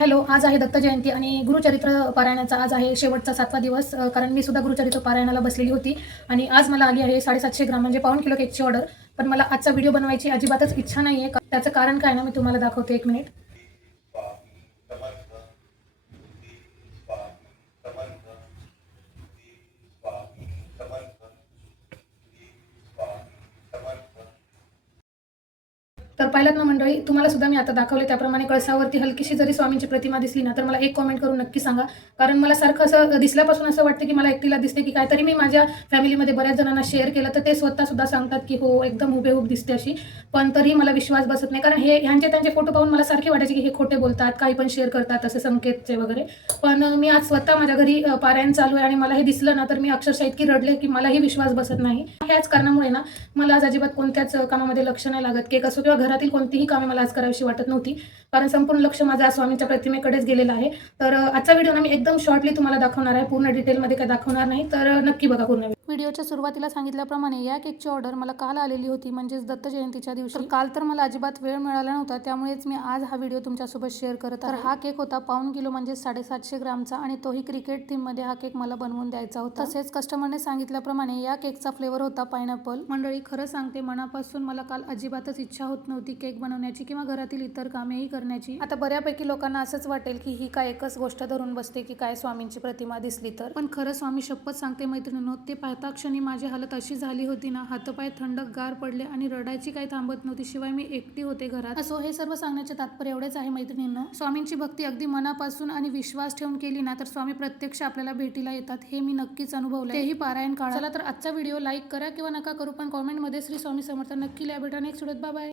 Hello, आज आहे दत्त जयंती आणि गुरुचरित्र पारायणाचा आज आहे शेवटचा 7वा दिवस. कारण मी सुद्धा गुरुचरित्र पारायणाला बसलेली होती आणि आज मला आली आहे 750 ग्राम म्हणजे पाऊण किलो केकची ऑर्डर. पण मला आजचा व्हिडिओ बनवायची अजिबातच इच्छा नाही आहे. त्याचं कारण काय ना, मी तुम्हाला दाखवते 1 मिनिट. तर पाहिलात ना मंडळी, तुम्हाला सुद्धा मी आता दाखवले त्याप्रमाणे कळसावरती हलकीशी जरी स्वामींची प्रतिमा दिसली ना, तर मला एक कमेंट करून नक्की सांगा. कारण मला सारखं असं दिसल्यापासून असं वाटतं की मला एकटीला दिसते की काय. तरी मी माझ्या फॅमिलीमध्ये बऱ्याच जणांना शेअर केलं तर ते स्वतः सुद्धा सांगतात की हो, एकदम हुबेहूब दिसते अशी. पण तरी मला विश्वास बसत नाही, कारण ह्यांचे त्यांचे फोटो पाहून मला सारखे वाटायचे की हे खोटे बोलतात, काही पण शेअर करतात असे संकेतचे वगैरे. पण मी आज स्वतः माझ्या घरी पारायण चालू आहे आणि मला हे दिसलं ना, तर मी अक्षरशः इतकी रडले की मलाही विश्वास बसत नाही. ह्याच कारणामुळे ना मला आज अजिबात कोणत्याच कामामध्ये लक्ष नाही लागत. केक असो किंवा घरातील कोणतीही कामे मला आज करावीशी वाटत नव्हती, कारण संपूर्ण लक्ष माझ्या स्वामींच्या प्रतिमेकडेच गेलेलं आहे. तर आजचा व्हिडिओ ना मी एकदम शॉर्टली तुम्हाला दाखवणार आहे, पूर्ण डिटेलमध्ये काही दाखवणार नाही. तर नक्की बघा पूर्ण व्हिडिओच्या सुरुवातीला सांगितल्याप्रमाणे या केकची ऑर्डर मला काल आलेली होती, म्हणजेच दत्त जयंतीच्या दिवशी. काल तर मला अजिबात वेळ मिळाला नव्हता, त्यामुळेच मी आज हा व्हिडिओ तुमच्यासोबत शेअर करत आहे. हा केक होता पाऊण किलो म्हणजे 750 ग्रामचा आणि तोही क्रिकेट थीममध्ये हा केक मला बनवून द्यायचा होता. तसेच कस्टमरने सांगितल्याप्रमाणे या केकचा फ्लेवर होता पायनॅपल. मंडळी, खरं सांगते, मनापासून मला काल अजिबातच इच्छा होत नव्हती केक बनवण्याची किंवा घरातील इतर कामेही करण्याची. आता बऱ्यापैकी लोकांना असंच वाटेल की ही काय एकच गोष्ट धरून बसते की काय स्वामींची प्रतिमा दिसली तर. पण खरं स्वामी शपथ सांगते मैत्रिणींनो, ते पाहता क्षणी माझी हालत अशी झाली होती ना, हातपाय थंड गार पडले आणि रडायची काही थांबत नव्हती. शिवाय मी एकटी होते घरात. असो, हे सर्व सांगण्याचे तात्पर्य एवढेच आहे मैत्रिणींनो, स्वामींची भक्ती अगदी मनापासून आणि विश्वास ठेवून केली ना, तर स्वामी प्रत्यक्ष आपल्याला भेटीला येतात. हे मी नक्कीच अनुभवलं, तेही पारायण काळात. चला तर आजचा व्हिडिओ लाईक करा किंवा नका करू, पण कॉमेंटमध्ये श्री स्वामी समर्थ नक्की लिहा. भेटा नेक्स्ट व्हिडिओत. Bye bye.